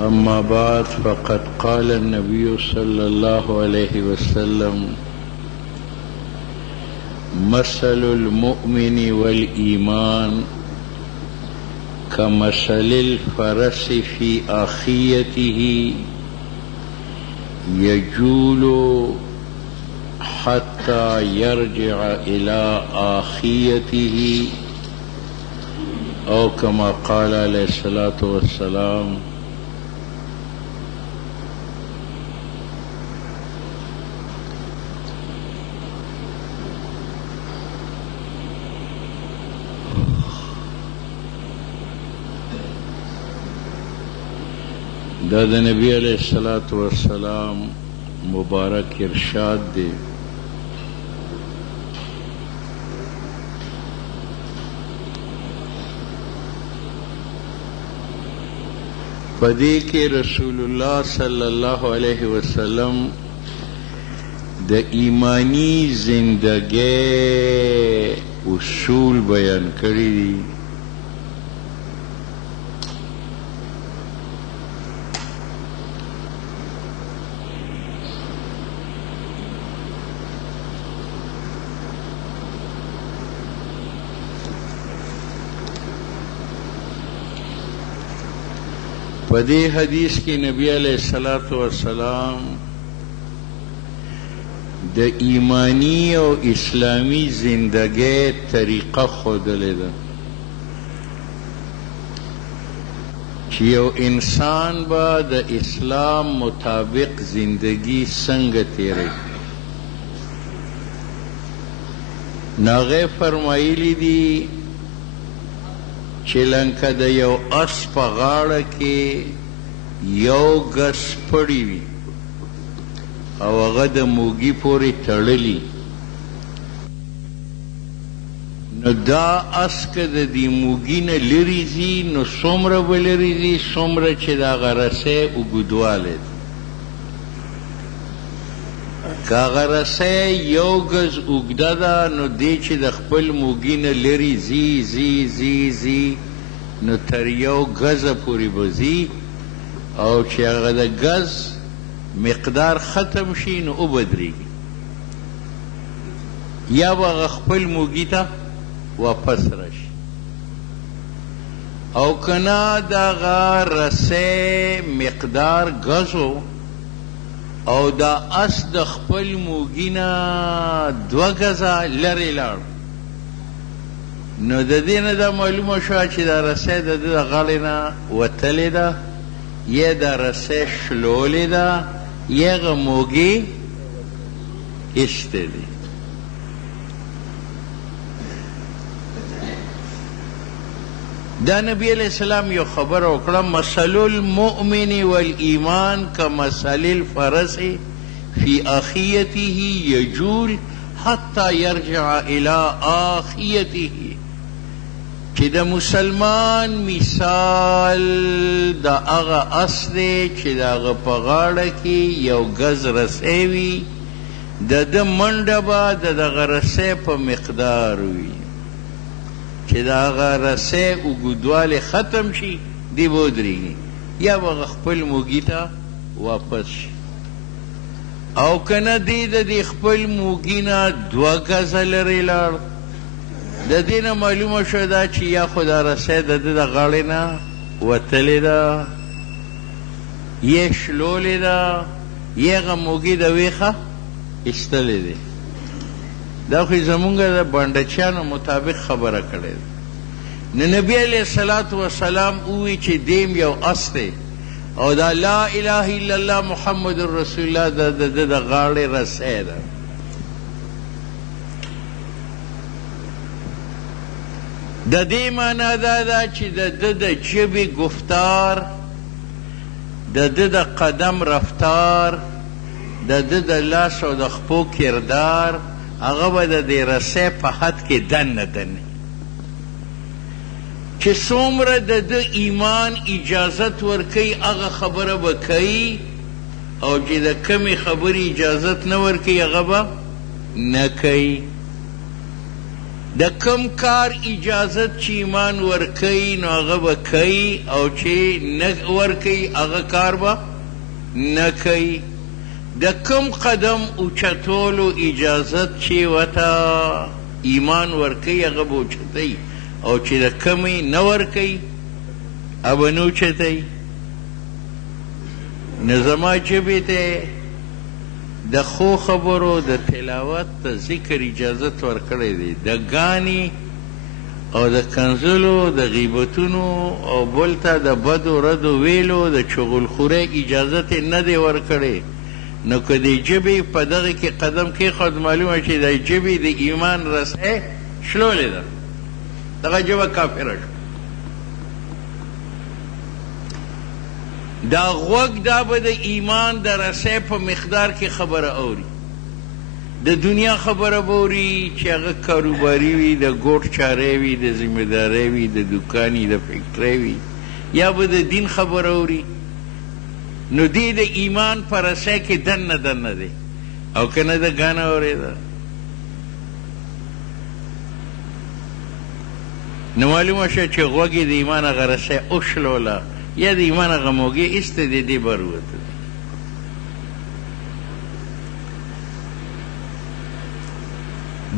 أما بعد فقد قال النبي صلى الله عليه وسلم مثل المؤمن والإيمان كمثل الفرس في آخيته يجول حتى يرجع إلى آخيته أو كما قال عليه الصلاة والسلام. دا د نبی علیہ الصلاة والسلام مبارک ارشاد دے. پدې کې رسول الله صلی الله علیه وسلم د ایمانی زندگی اصول بیان کړی دي. پدې حدیث کې نبی علیہ الصلوۃ والسلام د ایمانی او اسلامی زندگی طریقه ښودلې ده چې یو انسان به د اسلام مطابق زندگی څنګه تیری. هغې فرمایلی دي چې لکه د یو اس په غاړه کې یو ګز پړی وي او هغه د موږي پورې تړلی، نو دا اس که د دې موږي نه لرې ځي نو څومره به لرې ځي څومره چې د هغه رسۍ اوږدوالی ده. که هغه رسۍ یو ګز اوږده ده نو دی چې د خپل موږي نه لرې ځي ځي ځي ځي نو تر یو ګزه پورې به ځي، او چې هغه د ګز مقدار ختم شي نو وبدرېږي، یا به هغه خپل موږي ته واپس راشي. او که نه د هغه رسۍ مقدار ګزو او دا اس د خپل موږي نه 2 ګزه لرې لاړ، نو د دې نه دا معلومه شوه چې دا رسۍ د ده د غاړې نه وتلې ده، یا دا رسۍ شلولې ده، یا هغه موږي ایستی دی. دا نبی علیہ السلام یو خبر وکړه، مثل المؤمن والایمان کمثل الفرس فی آخیته یجول حتی یرجع الی آخیته، چې د مسلمان مثال د هغه اس دی چې د هغه په غاړه کې یو ګز رسۍ وي، د ده منډه به د دغه رسۍ په مقدار وي، چې د هغه رسۍ اوږدوالی ختم شي دی به ودرېږي، یا به هغه خپل موږي ته واپس شي. او که نه دی د دې خپل موږي نه 2 ګزه لرې لاړ، د دې نه معلومه شوه دا چې یا خو دا رسۍ د ده د غاړې نه وتلې ده، یا شلولې ده، یا هغه موږي د ویښه ایستلی دی. دا خو زمونږ د بانډچیانو مطابق خبره کړې ده. نو نبی علیہ الصلاة والسلام ووی چې دیم یو اس دی او دا لا اله الا الله محمد رسول الله د ده د غاړې رسۍ ده. د دې معنا دا ده چې د ده د ژبې گفتار، د ده د قدم رفتار، د ده د لاس او د خپو کردار، هغه به د دې رسۍ په حد کې دننه دننه چې څومره د ده ایمان اجازت ورکوي هغه خبره به کوي، او چې د کمې خبرې اجازت نه ورکوي هغه به نه کوي. د کم کار اجازت چې ایمان ورکوي نو هغه به کوي او چې نه ورکوي هغه کار به نه کوي د کم قدم اوچتولو اجازت چې ورته ایمان ورکوي هغه به اوچتوي او چې د کمې نه ورکوي هغه به نه اوچتوي نو زما ژبې ته د ښو خبرو د تلاوت د ذکر اجازت ورکړی دی د ګانې او د کنځلو د غیبتونو او بل ته د بدو ردو ویلو د چغلخورۍ اجازت یې نه دی ورکړی نو که د ژبې په دغه کې قدم کېښود معلومه چې د ژبې د ایمان رسۍ شلولې ده دغه ژبه کافره شوه دا غوږ دا به د ایمان د رسۍ په مقدار کې خبره اوري د دنیا خبره به اوري چې هغه کاروباري وي د ګوټ چارې وي د ذمهدارۍ وي د دوکان وي د فکټرۍ وي یا به د دین خبره اوري نو دی د ایمان په رسۍ کې دننه دی او که نه د ګانه اورېده نو معلومه شوه چې غوږ یې د ایمان هغه رسۍ وشلوله یا د ایمان هغه موږې ایسته دی دې بر ووته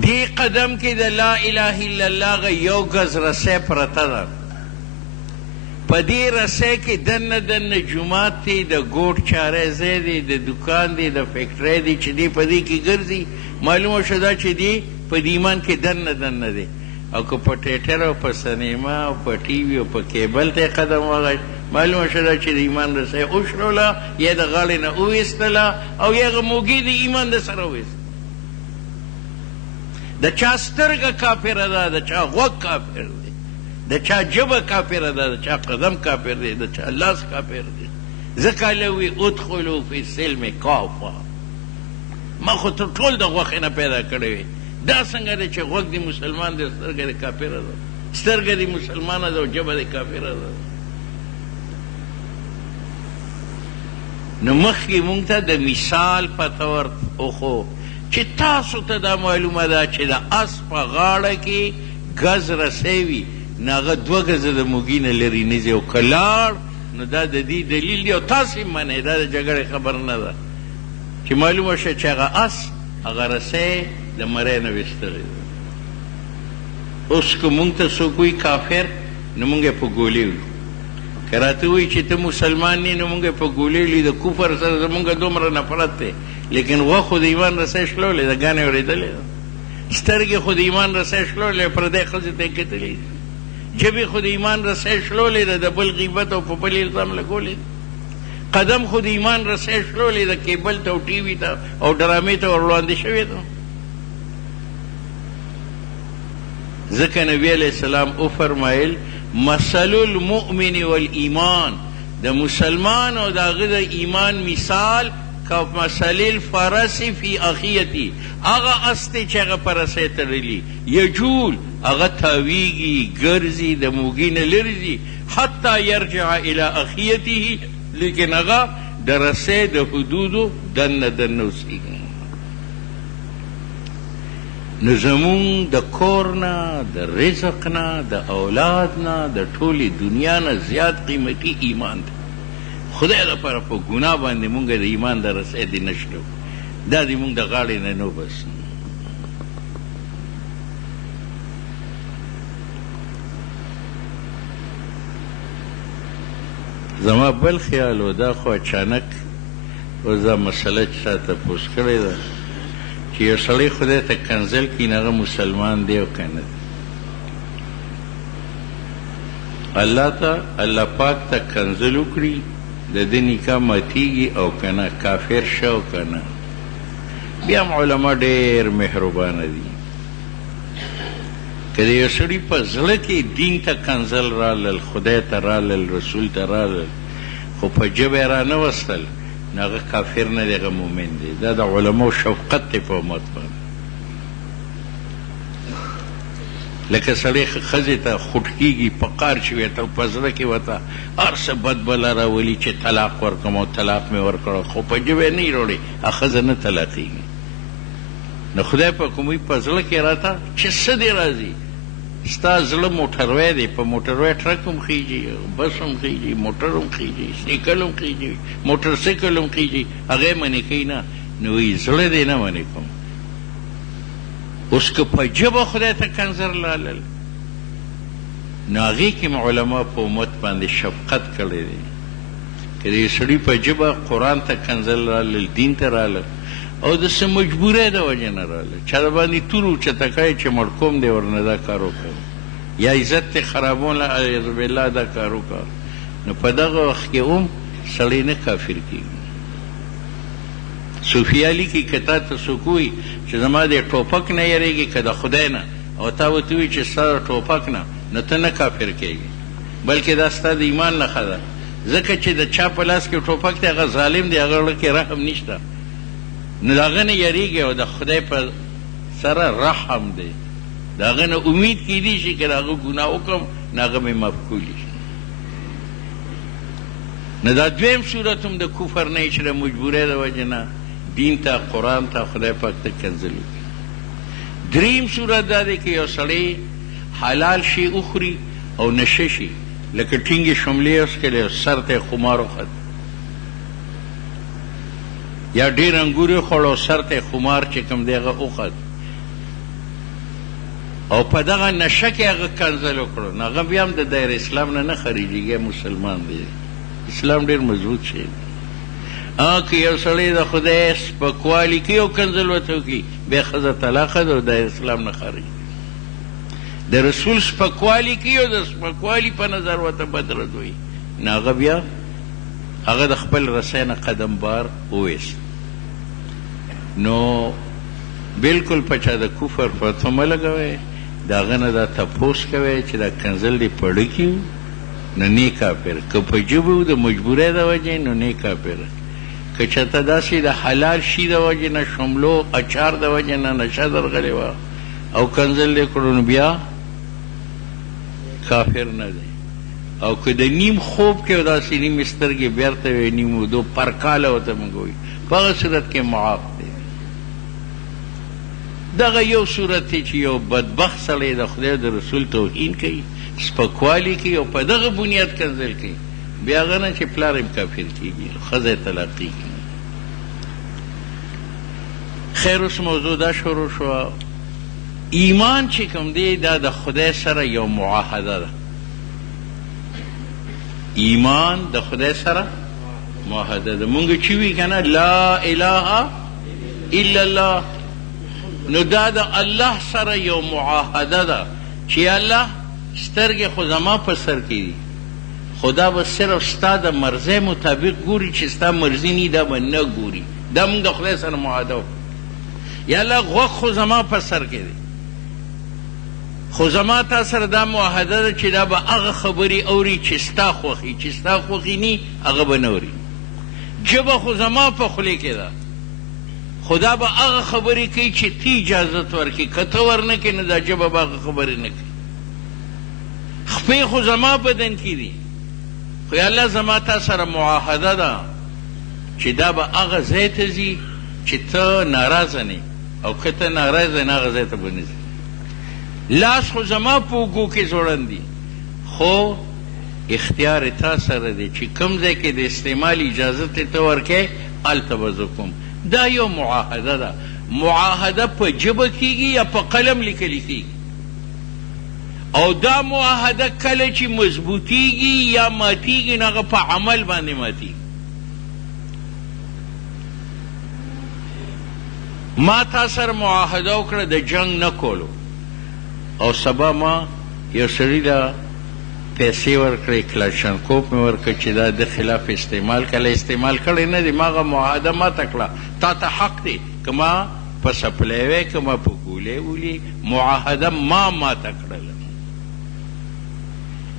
دې قدم کې د لا اله الا الله هغه یو ګز رسۍ پرته ده په دې رسۍ کې دننه جومات دی د ګوټ چارې ځای دی د دوکان دی د فکټرۍ دی چې دی په دې کې ګرځي معلومه شوه دا چې دی په دې ایمان کې دننه دی او که په ټیټر او په سینما او په ټي وي او په کیبل ته قدم واغی معلومه شوه چې د ایمان رسۍ وشلوله یا د غاړې نه وویستله او یا هغه موږي د ایمان د سره وویست د چا سترګه کافره ده د چا غوږ کافر دی د چا ژبه کافره ده د چا قدم کافر دی د چا لاس کافر دی ځکه لوی ادخلو فی السلم کافه ما خو تر ټول د غوښې نه پیدا کړی وي دا څنګه دی چې غوږ د مسلمان دی سترګه د کافره ده سترګه د مسلمانه ده او ژبه د کافره ده نو مخکې مونږ ته د مثال په طور وښو چې تاسو ته دا معلومه ده چې د اس په غاړه کې ګز رسۍ وي نو هغه دوه ګزه د موږي نه لرې نه ځي او که لاړ نو دا د دې دلیل دی او تاسو یې منئ دا د جګړې خبر نه ده چې معلومه شوه چې هغه اس هغه رسۍ د مرۍ نه ویستلی ده اوس که مونږ ته څوک وایي کافر نو مونږ یې په ګولۍ وایو که راته وایي چې ته مسلمان نه نو مونږ یې په ګولۍ وایو د کفر سره زمونږ دومره نفرت دی لیکن غوږ خو د ایمان رسۍ شلولې ده ګانې اورېدلې ده سترګې خو د ایمان رسۍ شلولې پردۍ ښځې ته یې کتلې ژبې خو د ایمان رسۍ شلولې ده د بل غیبت او په بل الزام لګولې قدم خو د ایمان رسۍ شلولې ده کیبل ته او ټي وي ته او ډرامې ته ور وړاندې شوې ده ځکه نبي علیه السلام وفرمایل مثل المؤمن والایمان د مسلمان او د هغه د ایمان مثال کمثل الفرس فی اخیتی هغه اس دی چې هغه په رسۍ تړلي یجول هغه تاویږي ګرځي د موږي نه لرې ځي حتی یرجع الی اخیته لیکن هغه د رسۍ د حدودو دننه اوسېږي نو زمونږ د کور نه د رزق نه د اولاد نه د ټولې دنیا نه زیات قیمتي ایمان دی خدای لپاره په ګناه باندې مونږ د ایمان د رسۍ دې نشته دا دې مونږ د غاړې نه نو بس زما بل خیال و دا خو اچانک اوس دا مسله چې تا تپوس کړې ده چې یو سړی خدای ته کنځل کړي نو هغه مسلمان دی او که نه دی الله پاک ته کنځل وکړي د ده نکاح ماتیږي او که نه کافر شه او که نه بیا هم علما ډېر مهربانه دي که د یو سړي په زړه کې دین ته کنځل رالل خدای ته رالل رسول ته رالل خو په ژبه یې رانوستل نو هغه کافر نه دی هغه مؤمن دی دا د علماو شفقت دی په امت باندې لکه سړی ښځې ته خوټ کېږي په قار چې وي ته په زړه کې ورته هر څه بد بله راولي چې طلاق ورکړم او طلاق مې ورکړه خو په ژبه یې نه یې راوړي هغه ښځه نه طلاقېږي نو خدای په کومي په زړه کې راته چې څه دې راځي ستا زړه موټروی دی په موټروی ټرک هم خیږي بس هم خیږي موټر هم خیږي سایکل هم خیږي موټر سایکل هم خیږي هغه یې منې کوي نه نو وایي زړه دی نه منې کوم اوس که په ژبه خدای ته کنځر لالل نو هغې کې م علما په امت باندې شفقت کړی دی که د یو سړي په ژبه قرآن ته کنځل رالل دین ته رالل او د څه مجبورۍ د وجې نه رالل چا د باندې تور اوچته کوي چې مړ کوم دی ورنه دا کار وکړ یا عزت ته خرابون اعوذ بالله دا کار وکړ نو په دغه وخت کې هم سړی نه کافر کېږي صوفیه لیکي که تا ته څوک وایي چې زما د ټوپک نه یېرېږي که د خدای نه او تا ورته وایي چې ستا د ټوپک نه نو ته نه کافر کېږي بلکې دا ستا د ایمان نښه ده ځکه چې د چا په لاس کې ټوپک دی هغه ظالم دی هغه زړه کې رحم نشته نو د هغه نه یېرېږي او د خدای په سره رحم دی د هغه نه امید کیدی شي که د هغه ګناه وکړم نو هغه مې معاف کولی شي نو دا دویم صورت هم د کفر نه چې د مجبورۍ د وجې نه دین ته قرآن ته خدای پاک ته کنځل وکړي دریم صورت دا دی که یو سړی حلال شي وخوري او نشه شي لکه ټینګې شملې وڅښلې او سر ته یې خمار وخوت یا ډېر انګور یې خوړ او سر ته یې خمار چې کوم دی هغه وخوت او په دغه نشه کې هغه کنځل وکړو نو هغه بیا هم د دایر اسلام نه نه خارجېږي مسلمان دی اسلام ډېر مضبوط شی دی که یو سړی د خدای سپکوالي کوي او کنځل ورته وکړي بیا ښځه طلاقه ده او د اسلام نه خارج د رسول سپکوالي کوي او د سپکوالي په نظر ورته بد رد وایي نو هغه بیا هغه د خپل رسۍ نه قدم بار وویست نو بلکل په چا د کفر فتوا مه لګوئ د هغه نه دا تپوس کوئ چې دا کنځل دې په ډه کې نو نه کافر که په ژبه و د مجبورۍ د وجې نو نه کافر که چېرته داسې د حلال شي د وجې نه شملو اچار د وجې نه نشه درغلې وه او کنځل دې کړو نو بیا کافر نه دی او که د نیم خوب کې داسې نیم سترګې بیرته وي نیم ودو پرکاله ورته موږ وایي په هغه صورت کې معاف دی دغه یو صورت دی چې یو بدبخت سړی د خدای د رسول توهین کوي سپکوالی کوي او په دغه بنیاد کنځل کوي بیا هغه نه چې پلار یې کافر کېږي ښځه یې طلاقېږي خیر اوس موضوع دا شروع شوه ایمان چې کوم دی دا د خدای سره یو معاهده ده ایمان د خدای سره معاهده ده مونږ چې وي که نه لا اله الا الله نو دا د الله سره یو معاهده ده چې الله سترګې خو زما په سر کې دي خدا به صرف ستا د مرضۍ مطابق ګوري چې ستا مرضي نی دا به نه ګوري دا مونږ د خدای سره معاهده وکړو یا الله غوږ خو زما په سر کې دی خو زما تا سره دا معاهده ده چې دا به هغه خبرې اوري چې ستا خوښي چې ستا خوښي نی هغه به نه اوري ژبه خو زما په خولې کې ده خدا به هغه خبرې کوي چې تی اجازت ورکړي که ته ورنه کړې نو دا ژبه به هغه خبرې نه کوي خپې خو زما بدن کې دي خو الله زما تا سره معاهده ده چې دا به هغه ځای ته ځي چې ته ناراضه نه او که ته ناراضه نه هغه ځای ته به نه ځي لاس خو زما په اوږو کې ځوړند دي خو اختیار تا سره دی چې کوم ځای کې د استعمال اجازت ته ورکې هلته به زه کوم دا یو معاهده ده معاهده په ژبه کېږي یا په قلم لیکلی کېږي او دا معاهده کله چې مضبوطیږي یا ماتیږي نو هغه په عمل باندې ماتیږي ما تا سره معاهده وکړه د جنګ نه کولو او سبا ما یو سړي له پیسې ورکړې کلاشنکوف مې ورکړه چې دا د خلاف استعمال کله استعمال کړی نه دی ما هغه معاهده ماته کړه تا ته حق دی که ما په سپلی وی که ما په ګولۍ ولي معاهده ما ماته کړله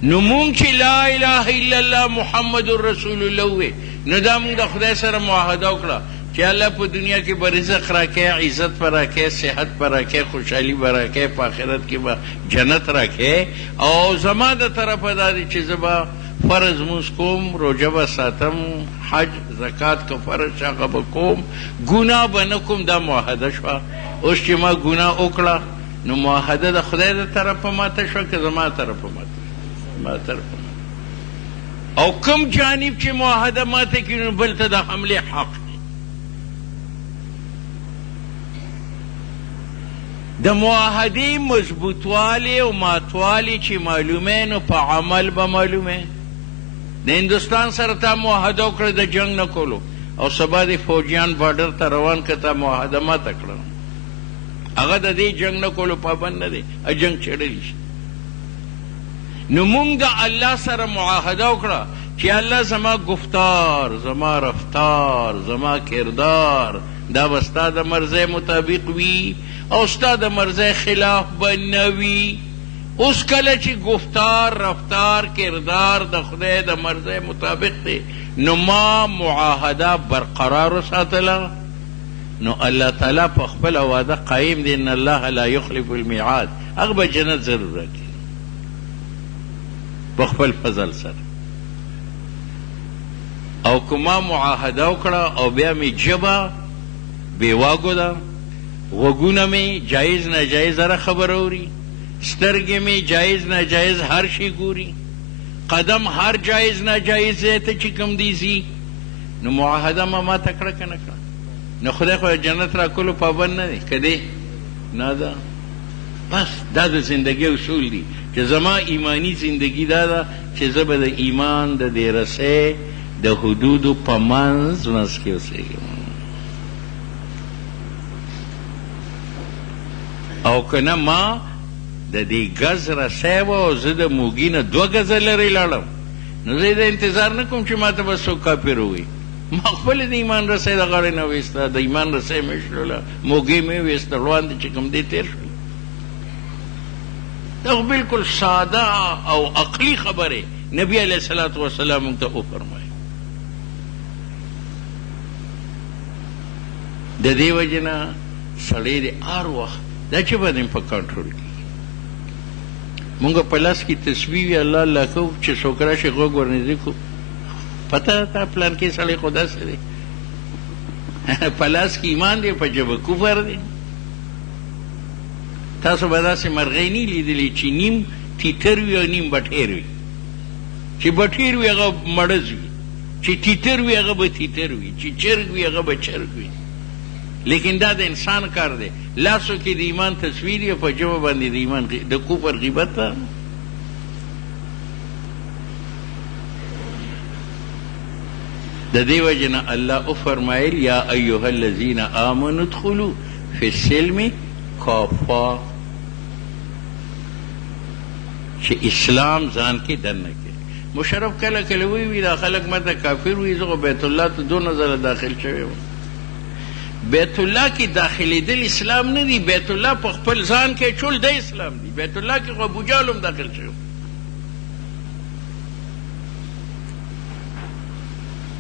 نو مونږ چې لا اله الا الله محمد رسول الله وی نو دا مونږ د خدای سره معاهده وکړه چې الله په دنیا کې به رزق راکې عزت به راکې صحت به راکې خوشحالي به راکې په آخرت کې به جنت راکې او زما د طرفه دا دی چې زه به فرض مونځ کوم، روژه به ساتم، حج زکات که فرض شي هغه به کوم، ګناه به نه کوم. دا معاهده شوه. اوس چې ما ګناه وکړه نو معاهده د خدای د طرفه ماته شوه که زما طرفه ماته شوه؟ ما طرفه ماته. او کوم جانب چې معاهده ماته کړي نو بل ته د حملې حق دی. د معاهدې مضبوطوالی او ماتوالی چې معلومه نو په عمل به معلومه. د هندوستان سره تا معاهده وکړه د جنگ نه کولو او سبا د فوجیان بارډر ته روان که تا معاهده ماته کړه، هغه د دې جنگ نه کولو پابند نه دی، جنگ چړلی شي. نو مونږ د الله سره معاهده وکړه چې الله زما گفتار، زما رفتار، زما کردار دا به ستا د مرضۍ مطابق وي او ستا د مرضۍ خلاف به نه وي. اوس کله چې گفتار، رفتار، کردار د خدای د مرضۍ مطابق دی نو ما معاهده برقرار وساتله نو الله تعالی په خپل وعده قایم دی، ان الله لا یخلف المیعاد. هغه به جنت ضرور راکړي په خپل فضل سره. او که ما معاهده وکړه او بیا مې ژبه بېواګو ده، غوږونه مې جایز ناجایز هره خبره اوري، سترګې مې جایز ناجایز هر شي ګوري، قدم هر جایز ناجایز ځای ته چې کوم دی ځي، نو معاهده ما ماته کړه که نه کړه؟ نو خدای خو جنت راکولو پابند نه دی که دی؟ نه ده. بس دا د زندگی اصول دي چې زما ایمانی زندگی دا ده چې زه به د ایمان د دې رسۍ د حدودو په منځ کې اوسېږم. او که نه ما د دې ګز رسۍ وه او زه د موږي نه 2 ګزه لرې لاړم نو زه د انتظار نه کوم چې ما ته به څوک کافر ووایي. ما خپل د ایمان رسۍ د غاړې نه ویسته، د ایمان رسۍ مې شلوله، موږی مې ویسته، روان دي چې کوم دی تېر شول. دا بالکل ساده او عقلي خبرې نبی علیه الصلاة والسلام موږ ته وفرمایي. د دې وجې نه سړی د هر وخت دا چې باید په کنټرول کړي. مونږ په لاس کې تسبیح وي الله الله کوو چې څوک راشي غوږ ورنږدې کړو. پته تا پلان کې سړی خو داسې دی په لاس کې ایمان دی په ژبه کفر دی. تاسو به داسې مرغۍ نه لیدلې چې نیم تیتر وي او نیم بټیر وي. چې بټیر وي هغه مړز وي، چې تیتر وي هغه به تیتر وي، چې چرګ وي هغه به چرګ وي. لیکن دا د انسان کار دی. لاسو کې د ایمان تصویر یا په ژبه باندې د ایمان د کفر غیبت ده. د دې وجې نه الله وفرمایل یا ایها الذین آمنوا ادخلوا فی السلم کافه، چې اسلام ځان کې دننه کې. مشرف کله کله وی دا خلک ماته کافر وي، زه خو بیت الله ته 2 ځله داخل شوی وم. بیت الله کې داخلېدل اسلام نه دی، بیت الله په خپل ځان کې چول د اسلام دی. بیت الله کې خو ابو جهل هم داخل شو.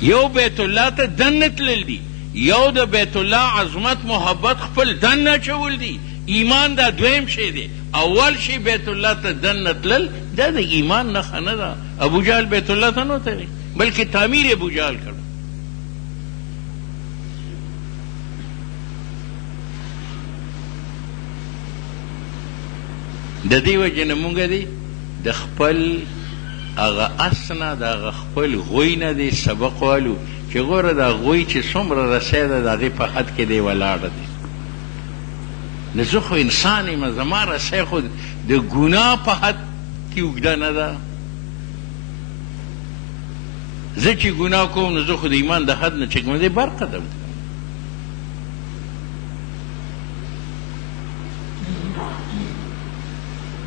یو بیت الله ته دننه تلل دي، یو د بیت الله عظمت محبت خپل دننه اچول دي. ایمان دا دویم شی دی. اول شی بیت الله ته دننه تلل دا د ایمان نښه نه ده. ابو جهل بیت الله ته نه تللی بلکې تعمیر ابو جهل کړ. د دې وجې نه مونږ دی د خپل هغه اس نه د هغه خپل غوی نه دی سبق والو چې ګوره دا غوی چې څومره رسۍ ده د هغې په حد کې دی ولاړه دی. نو زه خو انسان یم، زما رسۍ خو د ګناه په حد کې اوږده نه ده. زه چې ګناه کوم نو زه خو د ایمان د حد نه چې کوم دی بر قدم کوم.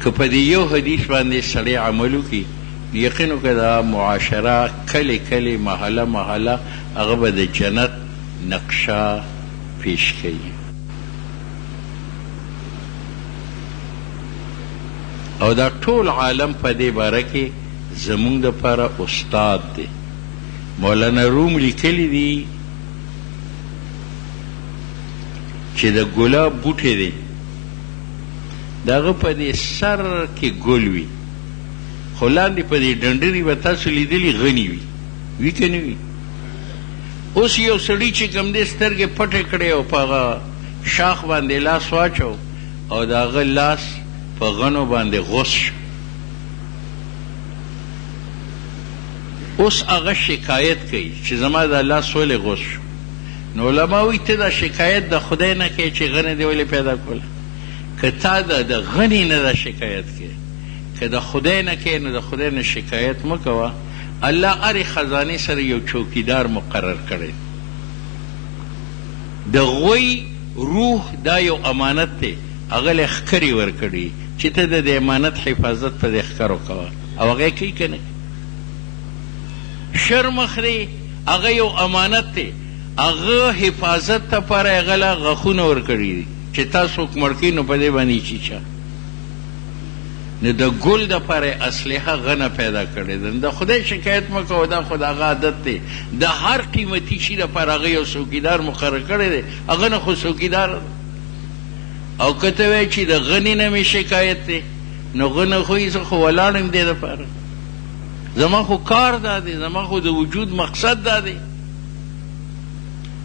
که په دې یو حدیث باندې سړی عمل وکړي یقین وکړه دا معاشره کلی کلی محله محله هغه به د جنت نقشه پیش کوي. او دا ټول عالم په دې باره کې زمونږ دپاره استاد دی. مولانا روم لیکلی دي چې د ګلاب بوټی دی د هغه په دې سر کې ګل وي خو لاندې په دې ډنډرې به تاسو لیدلي غني وي که نه وي. اوس یو سړي چې کوم دی سترګې پټې کړې او په هغه شاخ باندې لاس واچو او د هغه لاس په غنو باندې غوس شو. اوس هغه شکایت کوي چې زما دا لاس ولې غوس شو. نو علما وایي ته دا شکایت د خدای نه کوې چې غنې دې ولې پیدا کړله. که تا د غني نه دا شکایت کوې، که د خدای نه کوې نو د خدای نه شکایت مه کوه. الله هرې خزانې سره یو چوکیدار مقرر کړی. د غوی روح دا یو امانت دی، هغه له ښکرې ورکړي چې ته د دې امانت حفاظت په دې ښکرو کوه، او هغه یې کوي که نه. شر مخري هغه یو امانت دی، هغه حفاظت لپاره هغه له غاښونه ورکړي دي چې تا څوک مړ کړي نو په دې باندې چیچه. نو د ګل دپاره اسلحه غنه پیدا کړې ده. د خدای شکایت مه کوه، دا خو د هغه عادت دی. د هر قیمتي شي دپاره هغه یو څوکیدار مقرر کړی دی، هغه نه خو څوکیدار. او که ته وایې چې د غني نه مې شکایت دی، نو غنه خو زه خو ولاړ یم دې دپاره، زما خو کار دا دی، زما خو د وجود مقصد دا دی.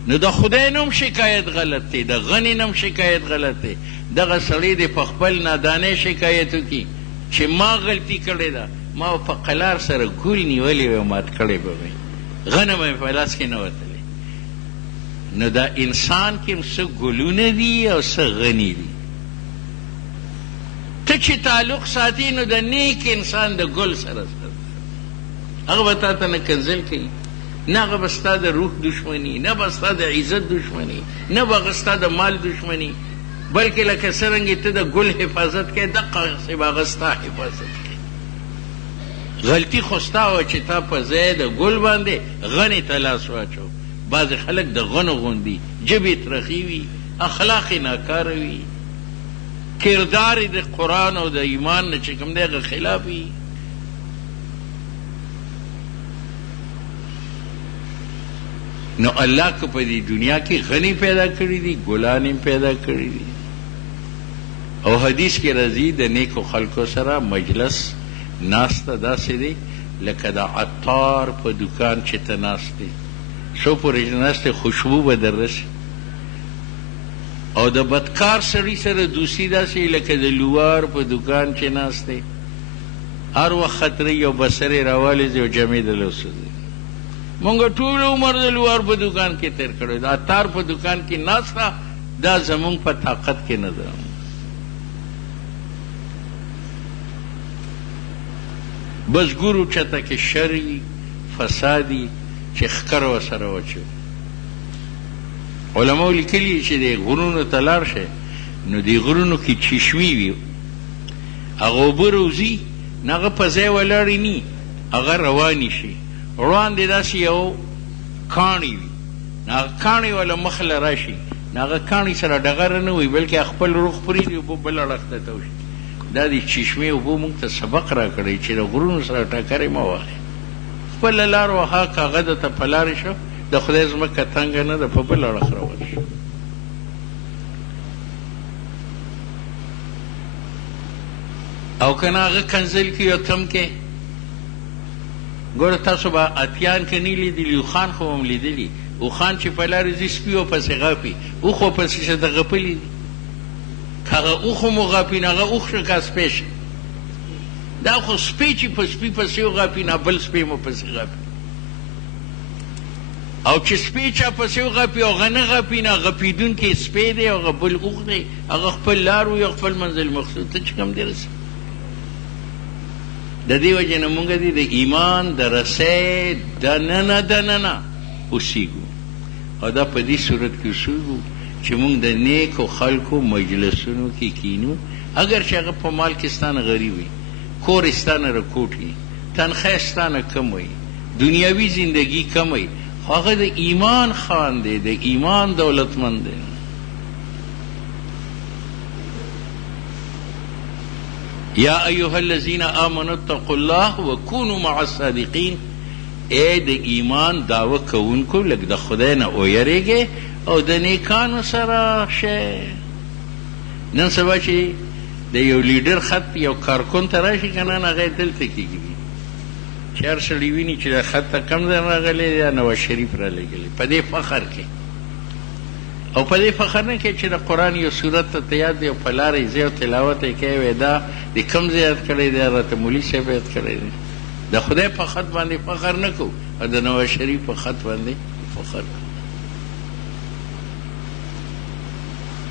نو د خدای نوم شکایت غلط دی، د غني نوم شکایت غلط دی. دغه سړی دی په خپل نادانۍ شکایت وکړي چې ما غلطي کړې ده، ما په قلار سره ګل نیولې وی مات کړی به وی، غنه مې په لاس کې نه وتلی. نو دا انسان کې څه ګلونه دي او څه غني دي. ته چې تعلق ساتي نو د نیک انسان د ګل سره هغه به تا ته نه کنځل کوي، نه هغه به ستا د روح دشمني، نه به ستا د عزت دشمني، نه به هغه ستا د مال دشمني، بلکې لکه څرنګې ته د ګل حفاظت کوې دقسې به هغه ستا حفاظت کوي. غلطي خو ستا وه چې تا په ځای د ګل باندې غنې ته لاس واچو. بعضې خلک د غنو غوندي ژبې ترخي وي، اخلاق یې ناکاره وي، کردار یې د قرآن او د ایمان نه چې کوم دی هغه خلاف وي. نو الله که په دې دنیا کې غني پیدا کړي دي، ګلان یې پیدا کړي دي. او حدیث کې راځي د نیکو خلکو سره مجلس ناسته داسې دی لکه د عطار په دکان چې ته ناست دی، څو پورې چې ناست دی خوشبو به در رسي. او د بدکار سړي سره دوستي داسې لکه د لوار په دکان چې ناست دی، هر وخت خطرې او بسرې راوالېږي او جامې دله وسوځي. مونږ ټول عمر د لوار په دکان کې تیر کړی، د عطار په دکان کې ناسته دا زمونږ په طاقت کې نه ده. بس ګورو چته کې شر فسادي چې ښکر ورسره واچوي. علماو لیکلي چې د غرونو ته لاړ شئ نو د غرونو کې چشمې وي، هغه اوبه روځي نه هغه په ځای ولاړې ني، هغه روانې شي. وړاندې داسې یو کاڼي وي، نه هغه کاڼي والا مخ له راشي، نه هغه کاڼي سره ډغره نه وي بلکې خپل روح پرېږدي، اوبه بل اړخ ته توشي. دا د چشمې اوبو موږ ته سبق را کړی چې د غرونو سره ټکرې مه واخلئ، خپله لار وهه، کاغه درته په لارې شو، د خدای ځمکه تنګه نه ده، په بل اړخ روان شو. او که نه هغه کنځل کوي او تم کې ګوره تاسو به اتیان که نه لیدلي، اوښان خو هم لیدلي، اوښان چې په لارې ځي سپي ورپسې غاپي، اوښ ورپسې شه د غپلي دي. که هغه اوښ هم وغاپي نو هغه اوښ شه که سپی شه. دا خو سپی چې په سپي پسې وغاپي نه بل سپی هم ورپسې غاپي، او چې سپی چا پسې وغاپي او هغه نه غاپي نه غپېدونکی سپی دی او هغه بل اوښ دی، هغه خپل لار وي او خپل منزل مقصود ته چې کوم دی رسي. د دې وجې نه مونږ دې د ایمان د رسۍ دننه اوسیږو، او دا په دې صورت کې اوسیږو چې مونږ د نیکو خلکو مجلسونو کې کینو. اگر چې هغه په مال کې ستانه غریب وي، کور ستانه رکوټ وي، تنخواه ستانه کم وي، دنیاوي زندگی کم وي، خو هغه د ایمان خان دی، د ایمان دولتمند دی. یا ایها الذین آمنوا اتقوا الله وکونوا مع الصادقین. ای د ایمان دعوه کوونکو لږ د خدای نه ویریږئ او د نیکانو سره شئ. نن سبا چې د یو لیډر خط یو کارکون ته راشي که نه هغه یې دلته کېږدي چې هر سړي ویني چې دا خط ته کم ځای راغلی یا نواز شریف رالیږلی په دې فخر کې او په دې فخر نه کوي چې د قرآن یو صورت ته ته یاد دی او په لاره یې ځې او تلاوت یې کوې وایي دا د کوم ځای یاد کړی دی راته مولي صاحب یاد کړی دی د خدای په خط باندې فخر نه کوو او د نواز شریف په خط باندې فخر کوو.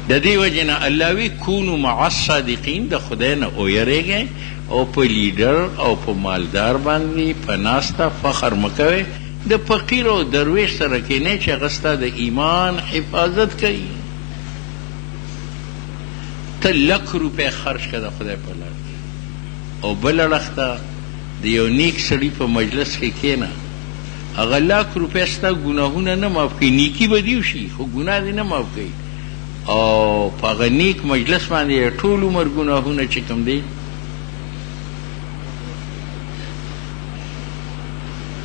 د دې وجې نه الله وی کونو مع الصادقین د خدای نه ویریږئ او په لیډر او په مالدار باندې په ناسته فخر مه کوئ د فقیر او درویش سره کینئ چې هغه ستا د ایمان حفاظت کوي. ته 1,00,000 روپۍ خرج کړه د خدای په لار کې او بله اړخ ته د یو نیک سړي په مجلس کې کښېنه هغه 1,00,000 روپۍ ستا ګناهونه نه معاف کوي نیکي به دې وشي خو ګناه دې نه معاف کوي او په هغه نیک مجلس باندې ټول عمر ګناهونه چې کوم دی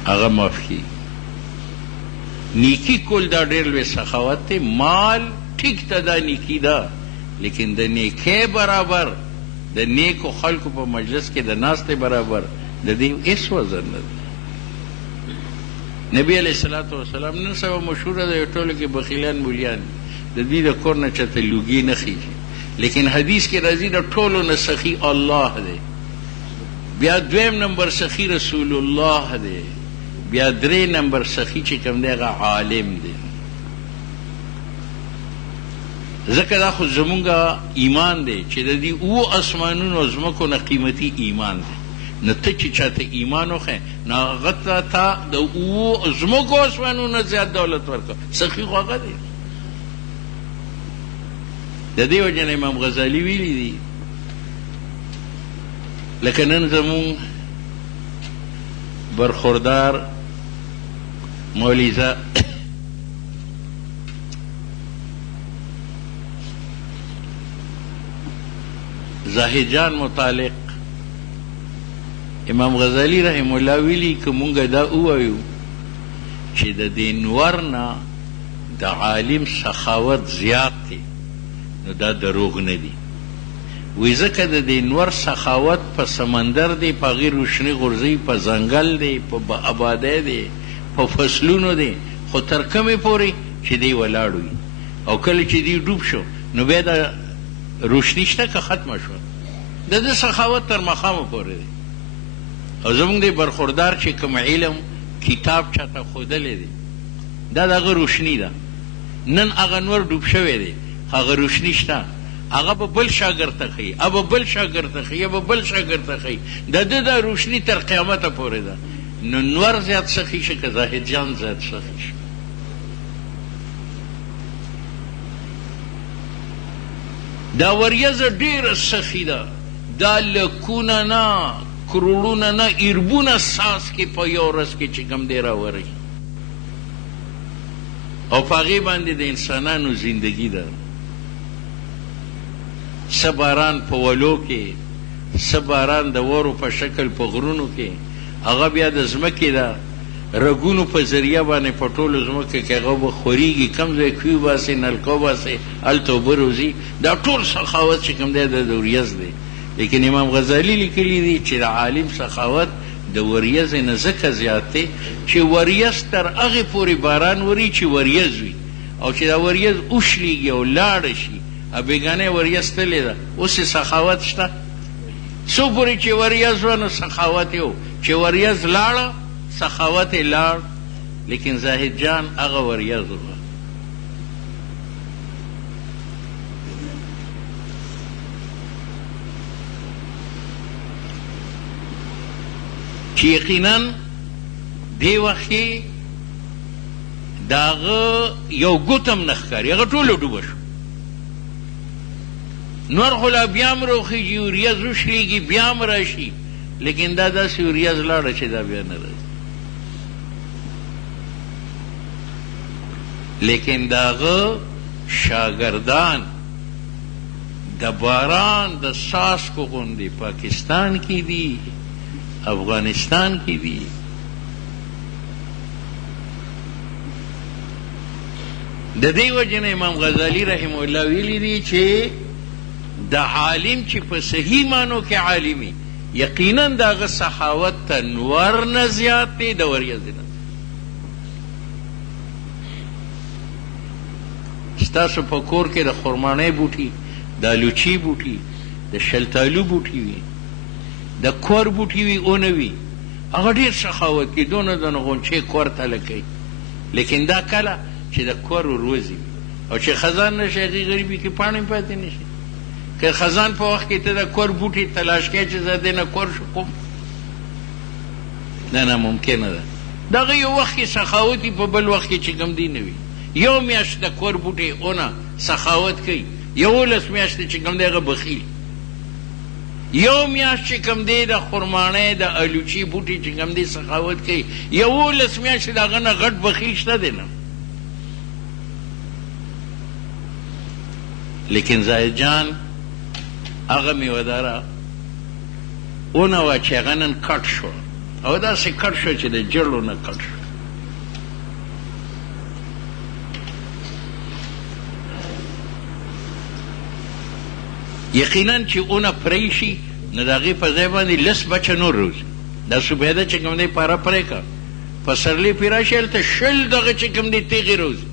هغه معاف کړي. نیکي کول دا ډېر لوی سخاوت دی. مال ټیک ته دا نیکي ده لیکن د نیکۍ برابر د نیکو خلکو په مجلس کې د ناستې برابر د دې هېڅ وزن نه دی. نبی علیه الصلاة وسلام نن سبا مشهوره ده یو ټولو کې بخیلان مولیان د دوی د کور نه چاته لوګي نه خیږي لیکن حدیث کې راځي د ټولو نه سخي الله دی بیا 2 نمبر سخي رسول الله دی بیا 3 نمبر سخي چې کوم دی هغه عالم دی. ځکه دا خو زمونږ ایمان دی چې د دې 7 اسمانونو او ځمکو نه قیمتي ایمان دی نو ته چې چاته ایمان وښیې نو هغه ته د 7 ځمکو اسمانونو نه زیات دولت ورکړه سخي خو هغه دی. د دې وجه نه امام غزالي ویلي دي لکه نن زمونږ برخوردار مولوي زاهد جان متعلق امام غزالی رحم الله ویلي که مونږ دا ووایو چې د دې نور نه د عالم سخاوت زیات دی نو دا دروغ نه دی. وی ځکه د دې نور سخاوت په سمندر دی په هغې روشني غورځوي په ځنګل دی په آبادۍ دی په فصلونو دی خو تر کومې پورې چې دی ولاړ وي او کله چې دی ډوب شو نو بیا د روشني شته که ختمه شوه د ده سخاوت تر ماښامه پورې دی. او زموږ د برخوردار چې کوم علم کتاب چاته ښودلی دی دا د هغه روشني ده نن هغه نور ډوب شوی دی هغه روشني شته هغه به بل شاګرد ته ښیي هغه به بل شاګرد ته ښیي به بل شاګرد ته ښیي د ده دا روشني تر قیامته پورې ده. نو نور زیات سخي شه که زاهد جان زیات سخي شه. دا وریځه ډېره سخي ده دا لکونه نه کروڑونه نه اربونه ساس کې په یو ورځ کې چې کوم دی راوري او په هغې باندې د انسانانو زندگی ده. څه باران په ولو کې څه باران د ورو په شکل په غرونو کې هغه بیا د ځمکې ده رګونو په ذریعه باندې په ټولو ځمکه کې هغه به خورېږي کوم ځای کوي باسي نلکو باسي هلته اوبه روځي دا ټول سخاوت چې کوم دی د وریځ دی. لیکن امام غزالی لیکلی دی چې د عالم سخاوت د وریځې نه ځکه زیات دی چې وریځ تر هغې پورې باران وري چې وریځ وي او چې دا وریځ وشلیږي او لاړه شي او بېګانۍ وریځ تلې ده اوس یې سخاوت شته څو پورې چې وریځ وه نو سخاوت یې و چې وریځ لاړه سخاوت یې لاړ لیکن زاهد جان هغه وریځ وه. چې یقینا دې وخت کې د هغه یو ګوتم نه ښکاري هغه ټوله ډوبه شو نور خو لا بیا هم روخېږي وریځ وشلېږي بیا هم راشي لیکن دا داسې وریځ لاړه چې دا بیا نه راځي. لیکن د هغه شاګردان د باران د څاڅکو غوندې پاکستان کې دي افغانستان کې دي. د دې وجې نه امام غزالی رحمه الله ویلي دي چې د عالم چې په صحیح معنو کې عالمي یقینا د هغه سخاوت ته نور نه زیات دی د وریځې نه. ستاسو په کور کې د خرمانۍ بوټي، د الوچي بوټي، د شلتالو بوټي وي، د کور بوټي وي اونه وي، هغه ډېر سخاوت کوي، دونه دونه غونچې کور ته لکوي. لیکن دا کله چې د کور وروځي او چې خزان نشي هغې غریبي کې پاڼې پاتې نشي. که خزان په وخت کې ته د کور بوټي تلاش کوې چې زه دې نه کور شو کوم، نه ممکنه ده. دغه یو وخت کې سخاوت په بل وخت کې چې کوم دی نه وي. یو میاشت د کور بوټي اونه سخاوت کوي، 11 میاشتې چې کوم دی هغه بخیل، یو میاشت چې کوم دی د خرمانۍ د الوچي بوټي چې کوم دی سخاوت کوي، 11 میاشتې د هغه نه غټ بخیل شته دی نه. لیکن زاهد جان هغه میوهداره اونه وه چې هغه نن کټ شو، او داسې کټ شو چې د جړو نه کټ شو. یقینا چې اونه پرې شي نو د هغې په ځای باندې لس بچه نور روزي. دا سپیده چې کوم دی پاره پرې که پسرلی پرې راشي هلته 20 دغه چې کوم دی تیغې روزي.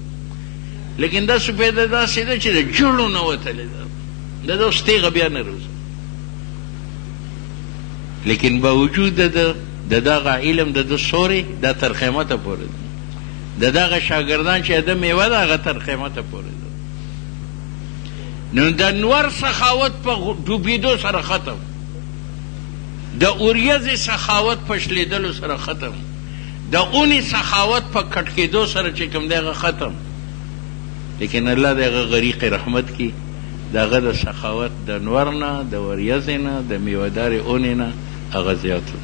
لیکن دا سپیده داسې ده چې د جړو نه وتلې ده، د ده اوس تیغه بیا نه روزي. لیکن باوجود د دغه علم د ده سورې دا تر قیامته پورې ده، د دغه شاګردان چې د میوه ده هغه تر قیامته پورې ده. نو د نور سخاوت په ډوبېدو سره ختم، د اوریځې سخاوت په شلیدلو سره ختم، د اونې سخاوت په کټ کېدو سره چې کوم دی هغه ختم. لیکن الله د هغه غریق رحمت کی د هغه د سخاوت د نور نه، د وریځې نه، د میوهدارې اونې نه هغه زیات و.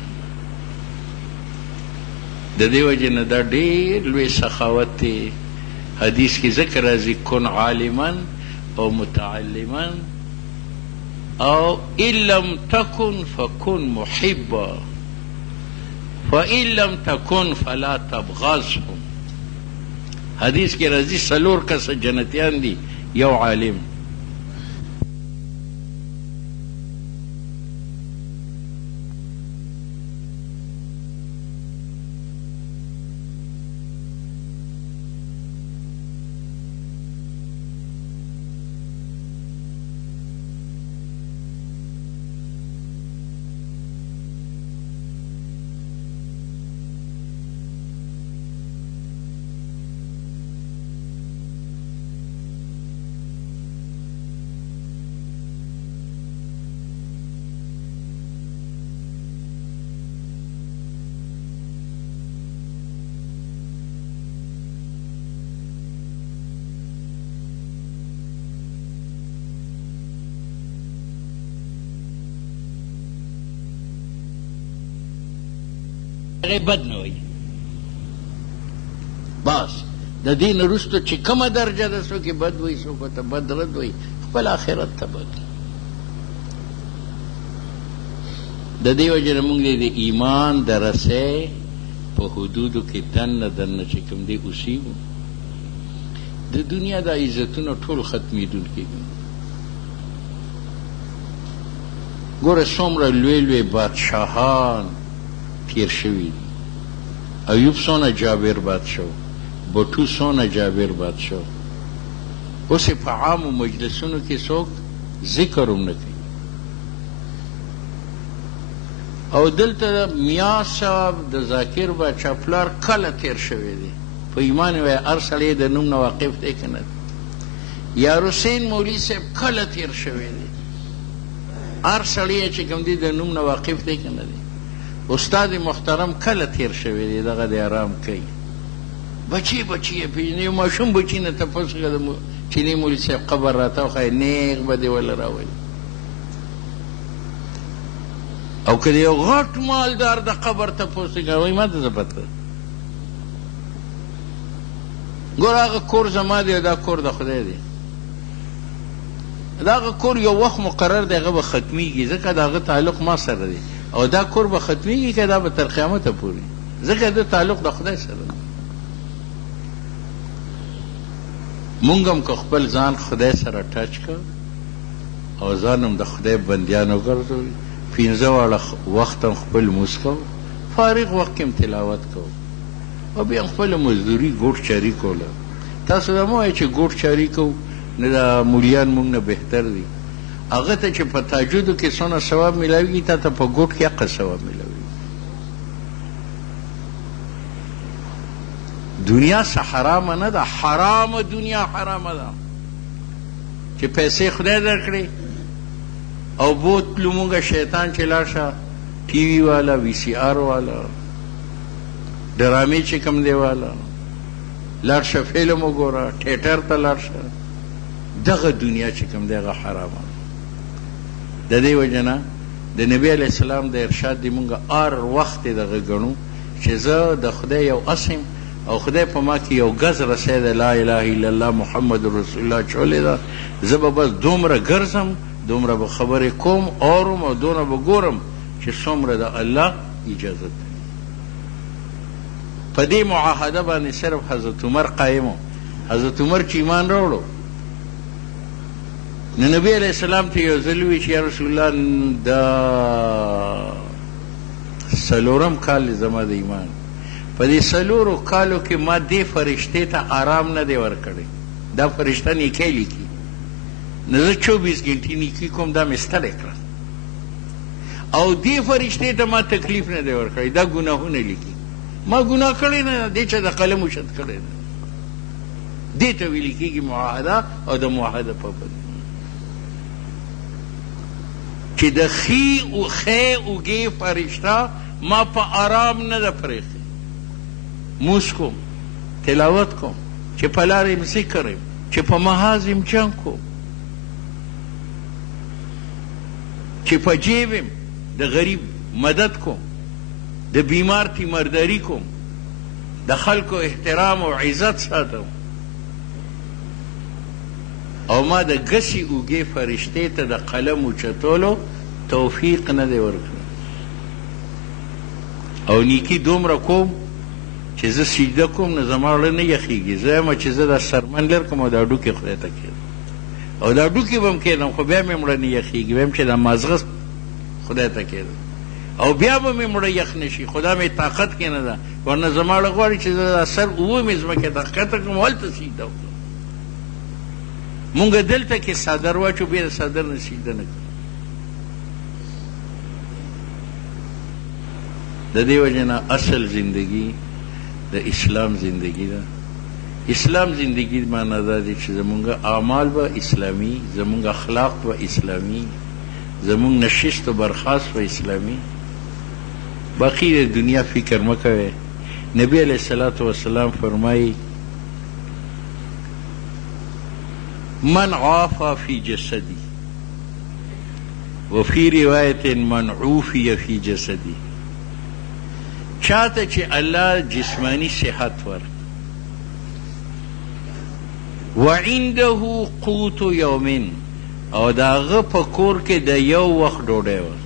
د دې وجې نه دا ډېر لوی سخاوت دی. حدیث کې ذکر راځي کن عالما او متعلما او ان لم تکن فکن محبا فان لم تکن فلا تبغضهم. حدیث کې راځي 4 کسه جنتیان دي، یو عالم. بد نه وي. بس د دې نه وروسته چې کومه درجه ده، څوک یې بد وایي، څوک ورته بد رد وایي، خپل آخرت ته بد. د دې وجې نه موږ د ایمان د رسۍ په حدودو کې دننه دننه چې کوم دی اوسېږو. د دنیا دا عزتونه ټول ختمېدونکي دي. ګوره څومره لوی لوی بادشاهان تیر شوي دي. ایوب څونه جابر بادشاه، بټو څونه جابر بادشاه. اوس یې په عامو مجلسونو کې څوک ذکر هم نه کوي. او دلته میاں صاحب د ذاکر باچا پلار کله تیر شوی دی، په ایمان وایي هر سړی د نوم نه واقف دی که نه. یار حسین مولوي صاحب کله تیر شوی دی، هر سړی چې کوم دی د نوم نه واقف دی که نه دی. استاد محترم کله تیر شوی دی، دغه دی آرام کوي. بچی بچی یې پېژني، یو ماشوم بچي نه تپوس کړه د چیني مولوي صاحب قبر راته وښایي، نیغ به دې وله راولي. او که د یو غټ مالدار د قبر تپوس کوي، وایي ما ته څه پته، ګوره هغه کور زما دی او دا کور د خدای دی. د هغه کور یو وخت مقرر دی، هغه به ختمیږي، ځکه د هغه تعلق ما سره دی. او دا کور به ختمیږي که دا به تر قیامته پورې، ځکه د تعلق د خدای سره دی. مونږ هم که خپل ځان خدای سره ټچ کړ او ځان هم د خدای بندیان وګرځوي، 15 واړه وخت هم خپل لمونځ کوو، فارغ وخت کې هم تلاوت کوو، او بیا خپله مزدوري ګوټ چاري کوله. تاسو دا مه وایئ چې ګوټ چاري کوو نو دا مولیان موږ نه بهتر دي. هغه ته چې په تهجدو کې څونه ثواب میلاویږي تا ته په ګوټ کې حقه ثواب میلاویږي. دنیا څه حرامه نه ده، حرامه دنیا حرامه ده چې پیسې خدای درکړي او بوتلو مونږه شیطان چې لاړ شه ټي وي والا، وي سي آر والا، ډرامې چې کوم دی والا، لاړ شه فلم وګوره، ټیټر ته لاړ شه. دغه دنیا چې کوم دی هغه حرامه. د دې وجه نه د نبي علیه السلام د ارشاد دی مونږه هر وخت دغه ګڼو چې زه د خدای یو اسم او خدای په ما کې یو ګز رسی ده، لا اله الا الله محمد رسول الله چولې ده، زه به بس دومره ګرځم، دومره به خبرې کوم اورم او دونه به ګورم چې څومره د الله اجازت ده. په دې معاهده باندې صرف حضرت عمر قایم و. حضرت عمر چې ایمان راوړو نو نبی علیه السلام ته یو ځل ووایي چې یا رسول الله دا 4 کال زما د ایمان، په دې 4 کالو کې ما دې فرشتې ته آرام نه دی ورکړی. دا فرشته نیکۍ لیکي، نو زه 24 ګنټې نیکي کوم، دا مې ستړی کړه. او دې فرشتې ته ما تکلیف نه دی ورکړی، دا ګناهونه لیکي. ما ګناه کړی نه، دې چې د قلم اوچت کړی نه. دې ته ویل کېږي معاهده او د معاهده پابندي. چې د ښې اوږې فرشته ما په آرام نه ده پرېښې. موس کوم، تلاوت کوم، چې په لار یم ذکر یم، چې په محاذ یم جنګ کوم، چې په جیب یم د غریب مدد کوم، د بیمار تیمارداري کوم، د خلکو احترام او عزت ساتم. او ما د ګسې اوږې فرشتې ته د قلم اوچتولو توفیق نه دی ورکړی. او نیکي دومره کوم چې زه سجده کوم نو زما زړه نه یخېږي. زه یم چې زه دا سرمن لر کوم او دا ډوکې خدای ته کېدم، او دا ډوکې به هم کېدم خو بیا مې مړه نه یخېږي. ویم چې دا مازغه خدای ته کېدم او بیا به مې مړه یخ نه شي، خو دا مې طاقت کې نه ده. ورنه زما زړه غواړي چې زه دا سر اومې ځمکې ته ښکته کړم او هلته سجده وکړم. مونږ دلته کې څادر واچو، بیا د څادر نه سجده نه کوو. د دې وجې نه اصل زندگی د اسلام زندگی ده. اسلام زندگی معنا دا دی چې زمونږ اعمال به اسلامي، زمونږ اخلاق به اسلامي، زمونږ نشست و برخاست به اسلامي. باقی د دنیا فکر مه کوئ. نبی علیه الصلاة والسلام فرمایي من عافى في جسدي وفي رواية من عوفي في جسدي. چاته چې الله جسمانی صحت ورک وعنده قوت یومین، او داغه په کور کې د یو وخت ډوډۍ وه،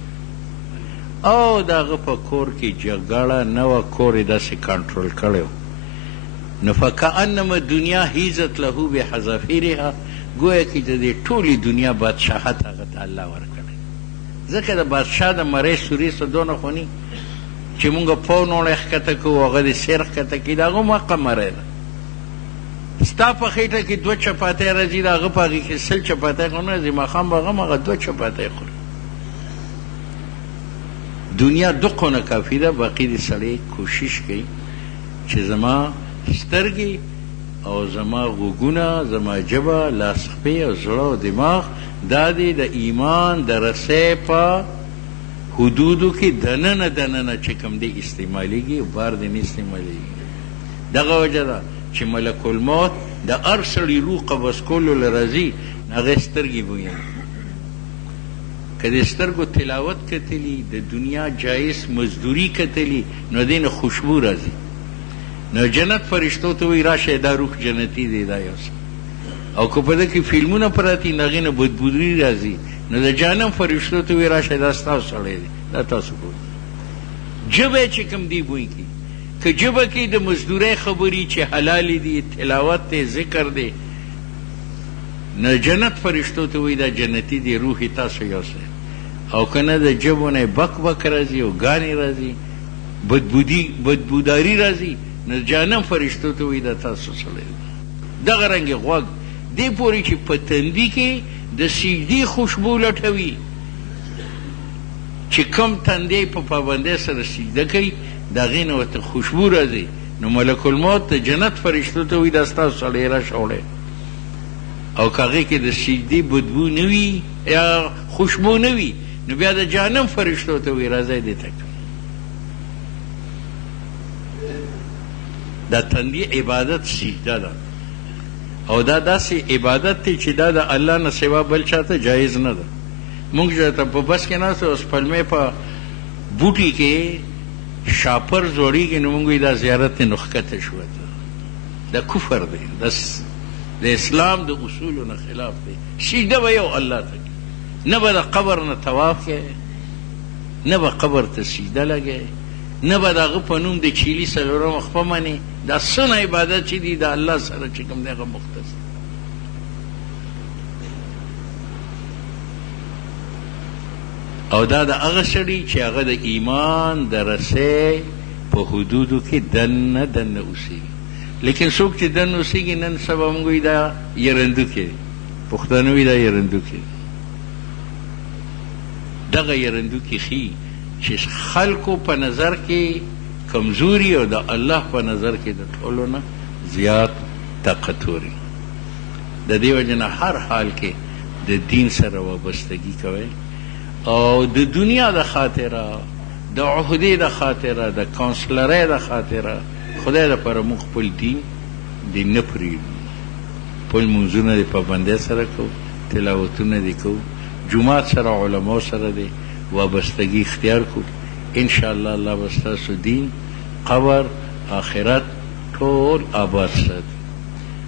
او داغه په کور کې جګړه نه وه، کور یې داسې کنټرول کړی و، نو فکأنما دنیا هیزت له بحذافیرها، گویا کې د دې ټولې دنیا بادشاهت هغه ته الله ورکړی. ځکه د بادشاه د مرۍ سوري څه دونه خو نی چې مونږ پو نوړی ښکته کوو، هغه د سیر ښکته کوي، د هغه هم حقه مرۍ ده. ستا په خېټه کې 2 چپاتی راځي، د هغه په هغې کې 100 چپاتی خو نه راځي، ماښام به هم هغه 2 چپاتی خوري. دنیا دقونه کافي ده. باقي د سړی کوشش کوي چې زما سترګې او زما غوږونه، زما ژبه، لاس خپې او زړه او دماغ دا دی د ایمان د رسۍ په حدودو کې دننه دننه چې کوم دی استعمالیږي، بار دی نه استعمالیږي. دغه وجه ده چې ملک الموت د هر سړي روح قبض کولو له راځي، هغې سترګې بویي. که د سترګو تلاوت کتلي، د دنیا جایز مزدوري کتلي، نو دې نه خوشبو راځي. نو جنت فرشتو ته وایي راشه دا روح جنتي دی، دا یو څه. او که په ده کې فلمونه پراته وي، نو هغې نه بدبودي راځي، نو د جهنم فرشتو ته وایي راشه دا ستاسو سړی دی، دا تاسو بوی. ژبه چې کوم دی بوی کوي، که ژبه کې د مزدورۍ خبرې چې حلالې دي، تلاوت دی، ذکر دی، نه جنت فرشتو ته وایي دا جنتي دی روح تاسو یوسئ او که نه د ژبو نه بک بک راځي او ګانې راځي بدبوداري راځي نو جهنم فرشتو ته وایي دا تاسو سړی دغه رنګې غوږ دې پورې چې په تندي کې د سجدې خوشبو لټوي چې کم تندی په پابندۍ سره سجده کوي د هغې نه ورته خوشبو راځي نو ملک الموت د جنت فرشتو ته وایي دا ستاسو سړی راشه وړی او که هغې کې د سجدې بدبو نه وي یا خوشبو نه وي نو بیا د جهنم فرشتو ته وایي راځئ دې ته دا تندي عبادت سجده ده او دا داسې عبادت دی چې دا د الله نه سوا بل چاته جایز نه ده موږ ته په بس کې ناست اوس پلمې په بوټي کې شاپر زوړېږي نو موږ دا زیارت یې نو ښکته شوه دا کفر دی د اسلام د اصولو نه خلاف دی سجده به یو الله ته کوي نه به د قبر نه طواف کوي نه به قبر ته سجده لګوي نه به د هغه په نوم د چیلي څلورمه خپه مني دا څونه عبادت چې دی د الله سره چې کوم دی هغه مختص او دا د هغه سړي چې هغه د ایمان د رسۍ په حدودو کې دننه دننه اوسېږي لیکن څوک چې دننه اوسېږي نن سبا موږ وایي دا یرندوکې پښتانه وایي دا یرندوکې دغه یرندوکې ښیي چې خلکو په نظر کې کمزوري او د الله په نظر کې د ټولو نه زیات طاقتوري د دې وجې نه هر حال کې د دین سره وابستګي کوئ او د دنیا د خاطره د عهدې د خاطره د کونسلرۍ د خاطره خدای لپاره موږ خپل دین دې نه پرېږدو خپل لمونځونه د پابندۍ سره کوو تلاوتونه دې کوو جومات سره علماو سره دې وابستگی اختیار کو انشاءاللہ اللہ بستاسو دین قبر آخرت ټول آباد ساتي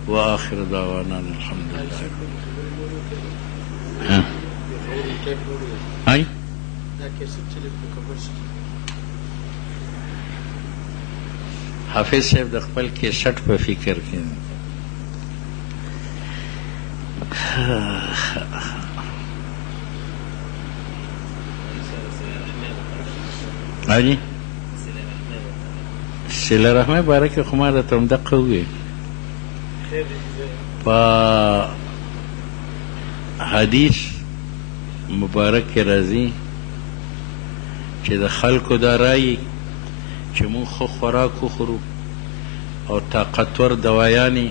وآخر دعوانا الحمدللہ حافظ صاحب د خپل کیسټ په فکر کې صله رحمه باره کې خو ما راته همدقه وویل په حدیث مبارک کې راځي چې د خلکو دا رایي چې مونږ ښه خوراک وخورو او طاقتور دوایانې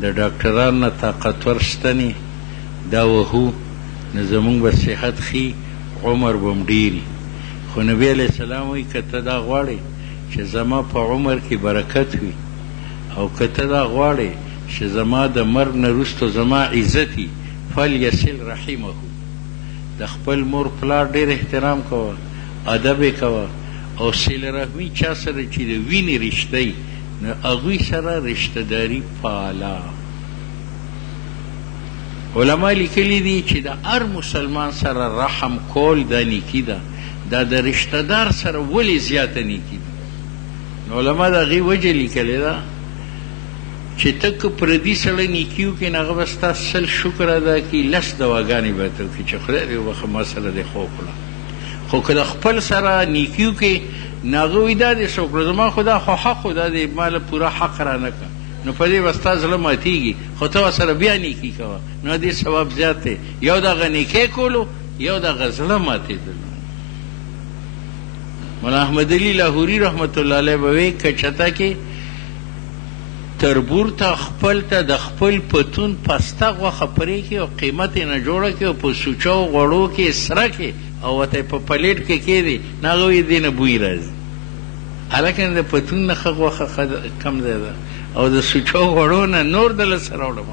د ډاکټرانو نه طاقتور شتنې دا وهو نو زمونږ به صحت ښي عمر به م ډېري خو نبی علیه السلام وایي که ته دا غواړې چې زما په عمر کې برکت وي او که ته دا غواړې چې زما د مرګ نه وروسته زما عزت وي فلیصل رحمه د خپل مور پلار ډېر احترام کوه ادب یې کوه او صله رحمي چا سره چې د وینې رشته نو هغوی سره رشته داري پاله علما لیکلي دي چې د هر مسلمان سره رحم کول دا نیکي ده دا د رشته دار سره ولې زیاته نیکي ده علما د هغې وجه لیکلې ده چې ته که پردي سړی نیکي وکړې نو هغه به ستا سل شکر ادا کړي لس دواګانې به ته وکړي چې خدای دې وبخه ما سره دې ښه وکړه خو که د خپل سره نیکي وکړې نو هغه وایي دا دې څه وکړه زما خو دا خو حق و دا دې ما له پوره حق را نه کړه نو په دې به ستا زړه ماتېږي خو ته ورسره بیا نیکي کوه نو دې ثواب زیات دی یو دغه نیکۍ کولو یو دغه زړه ماتېدلو مولا احمد علي لاهوري رحمت الله علیه به وایي که چته کې تربور ته خپل ته د خپل پتون پسته غوښه پرې کړي او قیمت یې نه جوړه کړي او په سوچو غوړو کې سره کړي او ورته په پلیټ کې کېږدي نو هغه وایي دې نه بوی راځي هلکه د پتون نه ښه غوښه کم ځای ده او د سوچو غوړو نه نور دله سره وړم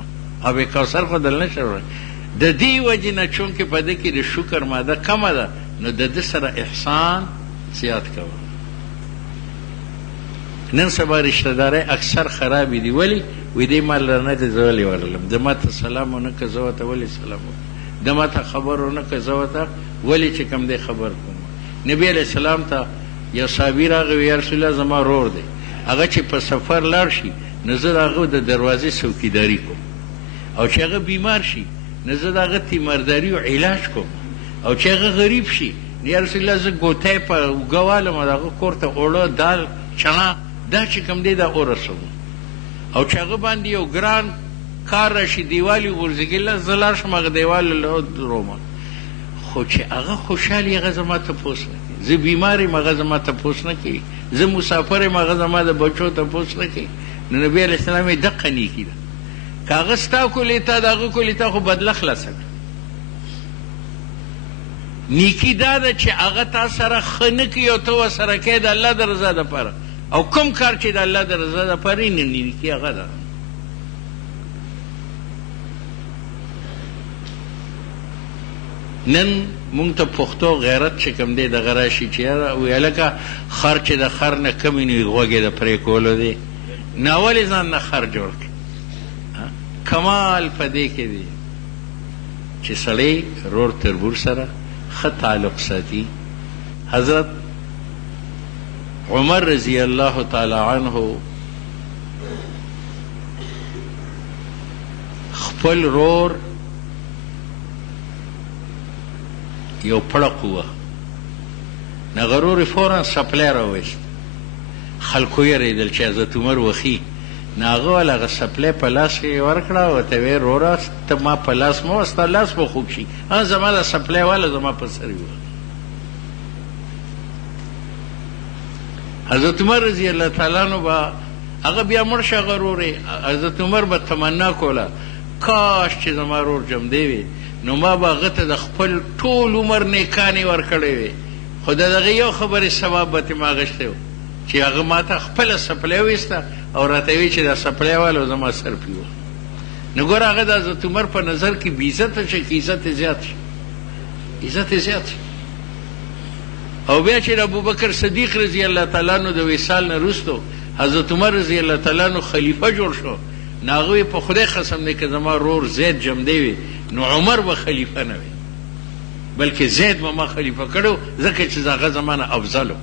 آب کوثر خو دل نشي وړی د دې وجې نه چونکې په ده کې د شکر ماده کمه ده نو د ده سره احسان زیات کوه نن سبا رشته دارۍ اکثر خرابې دي ولې وایي دی ما لرنه دی زه ولې ورغلم ده ما ته سلام ونه که زه ورته ولې سلام وکړم ده ما ته خبر ونه که زه ورته ولې چې کوم دی خبر کوم نبي علیه السلام ته یو صحابي راغی وی یا رسول الله زما رور دی هغه چې په سفر لاړ شي نو زه د هغه د دروازې څوکیداري کوم او چې هغه بیمار شي نه زه د هغه تیمارداري او علاج کوم، او چې هغه غریب شي یا رسول الله زه ګوتی په اوږه والم او د هغه کور ته اوړه دال چڼه دا چې کوم دی دا ورسوم، او چې هغه باندې یو ګران کار راشي دیوال یې غورځېږي زه لاړ شم هغه دیوال درومه، خو چې هغه خوشحال هغه زما تپوس نه کوي، زه بیمار یم هغه زما تپوس نه کوي، زه مسافر یم هغه زما د بچو تپوس نه کوي. نو نبي علیه السلام یې دقه نیکي ده، که هغه ستا کولی تا د هغه کولی تا خو بدله خلاصه کړه. نیکي دا ده چې هغه تا سره ښه نه کوي او ته ورسره کوې د الله د رضا دپاره، او کوم کار چې د الله د رضا دپاره یې نیکي هغه ده. نن مونږ ته پښتو غیرت چې کوم دی دغه راشي چې یاره وایي هلکه خر چې د خر نه کمې نو غوږ یې د پرېکولو دی، نه ولې ځان نه خر جوړ کړي. کمال په دې کې دی چې سړی رور تربور سره ښه تعلق ساتي. حضرت عمر رضی الله تعالی عنه خپل رور یو پړق وه، نغه رور یې فورا سپلی راویست، خلکو یېرېدل چې حضرت عمر وخي، نو هغه ول هغه سپلی په لاس کې ورکړه، ورته ویې روره ته ما په لاس مه وه ستا لاس به خوږ شي، زما د سپلی واله زما په سر یې وه. حضرت عمر رضی الله تعالی عنه به هغه بیا مړ شه هغه رور یې، حضرت عمر به تمنا کوله کاش چې زما رور جمدی وي نو ما به هغه ته د خپل ټول عمر نیکانې ورکړی وې، خو د دغه یو خبرې ثواب به ترې ما اخیستی و چې هغه ما ته خپله سپلی ویسته او راته وی چې دا سپلی والا زما سر پې وه. نو ګوره هغه د حضرت عمر په نظر کې بې عزته شي که عزت یې زیات شي؟ عزت یې زیات شي. او بیا چې د ابوبکر صدیق رضی الله تعالی عنه د وصال نه وروستو حضرت عمر رضی الله تعالی عنه خلیفه جوړ شو، نو هغه په خدای قسم دی که زما رور زید جمدی وي نو عمر به خلیفه نه وي بلکې زید به ما خلیفه کړو، ځکه چې هغه زما نه افضل و.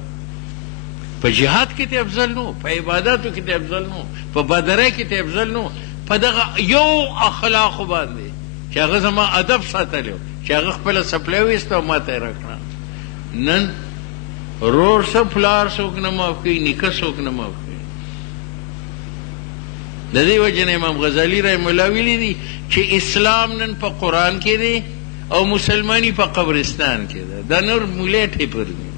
په جهاد کې ته افضل نو، په عباداتو کې ته افضل نو، په بدرۍ کې ته افضل نو، په دغه یو اخلاقو باندې چې هغه زما ادب ساتلی و چې هغه خپله سپلی ویسته او ما ته یې راکړه. نن رور څه پلار څوک نه معاف کوي، نیکه څوک نه معاف کوي. د دې وجې نه امام غزالي رحم الله ویلي دي چې اسلام نن په قرآن کې دی او مسلماني په قبرستان کې ده، دا نور مولی ټیپر دی.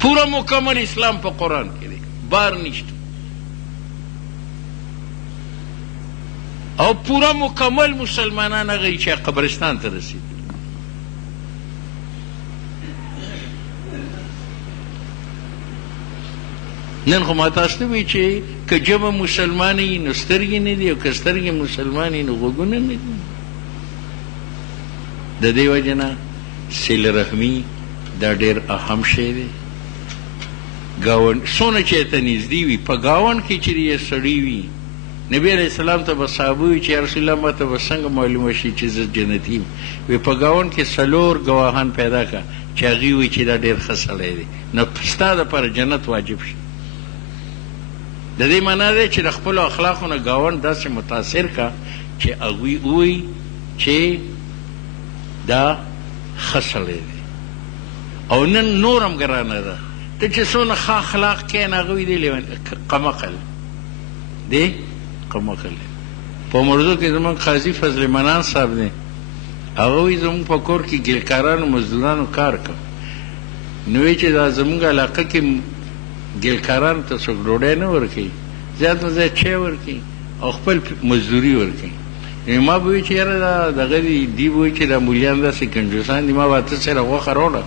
پورا مکمل اسلام په قرآن کې دی، بار نشته، او پورا مکمل مسلمانان هغه چې قبرستان ته رسید. نن خو ما تاسو ته وایي چې که جمع مسلمان یي نو سترګې نه دي، او که سترګې مسلمان یي نو غوږونه نه دي. د دې وجې نه صله رحمي دا ډېر اهم شی دی. ګاونډ څونه چې ته نږدې وي، په ګاونډ کې چې یې سړی وي، نبي علیه السلام ته به صحابه وي چې یا رسول الله ما ته به څنګه معلومه شي چې زه جنتي یم؟ وی په ګاونډ کې څلور ګواهان پیدا کړه چې هغوی وایي چې دا ډېر ښه سړی دی، نو ستا دپاره جنت واجب شي. د دې معنا دی چې د خپلو اخلاقو نه ګاونډ داسې متاثر کا چې هغوی ووایي چې دا ښه سړی دی. او نن نورم ګرانه ده، ته چې څونه ښه اخلاق کوې نو هغوی دی قمقل دی، قمقل دی. په مردو کې زموږ قاضي فضل منان صاحب دی، هغه وایي زموږ په کور کې ګلکارانو مزدورانو کار کوه، نو وایي چې دا زموږ علاقه کې ګلکارانو ته څوک ډوډۍ نه ورکوي، زیات نه زیات چای ورکوي او خپل مزدوري ورکوي. ما به وایي چې یاره دا دغه دي، دوی به وایي چې دا مولیان داسې کنجوسان دي. ما به اته سره غوښه راوړه،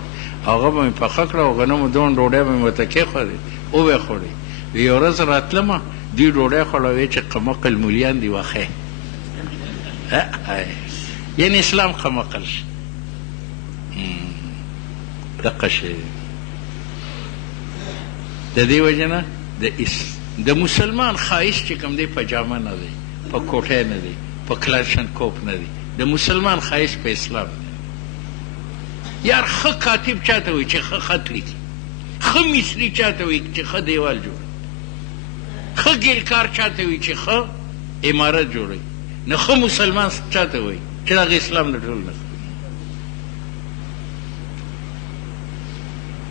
هغه به مې پخه کړه او غنمو دونه ډوډۍ به مې ورته کېښودې، وبه یې خوړې. یو ورځ راتلمه دوی ډوډۍ خوړه، وایي چې قمقل مولیان دي واخی. یعنې اسلام قمقل شي، دقه شی دی. د دې وجې نه د مسلمان ښایست چې کوم دی په جامه نه دی، په کوټۍ نه دی، په کلاشن کوپ نه دی. د مسلمان ښایست په اسلام دی. یار ښه کاتب چاته وایي چې ښه خط لیکي، ښه مصري چاته وایي چې ښه دیوال جوړوي، ښه ګلکار چاته وایي چې ښه عمارت جوړوي. نو خو مسلمان چاته وایي چې هغه اسلام نه ټول نه.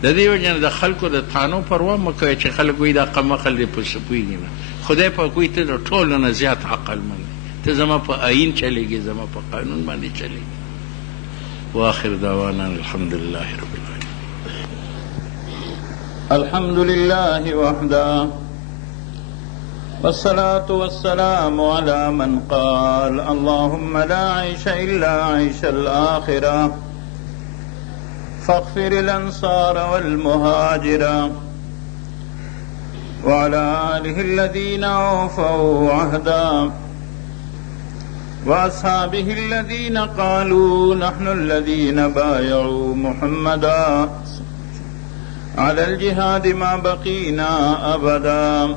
د دې وجه نه د خلکو د تانو پروا مه کوئ چې خلک وایي دا قمقل دی په څه پوهېږي نه. خدای پاک وایي ته د ټولو نه زیات عقلمند یې، ته زما په آیین چلېږي، زما په قانون باندې چلېږي. واخر دعوانا الحمد لله رب العالمين. الحمد لله وحده والصلاة والسلام على من قال اللهم لا عيش إلا عيش الآخرة فاغفر الأنصار والمهاجر وعلى آله الذين أوفوا عهدا وأصحابه الذين قالوا نحن الذين بايعوا محمدا على الجهاد ما بقينا أبدا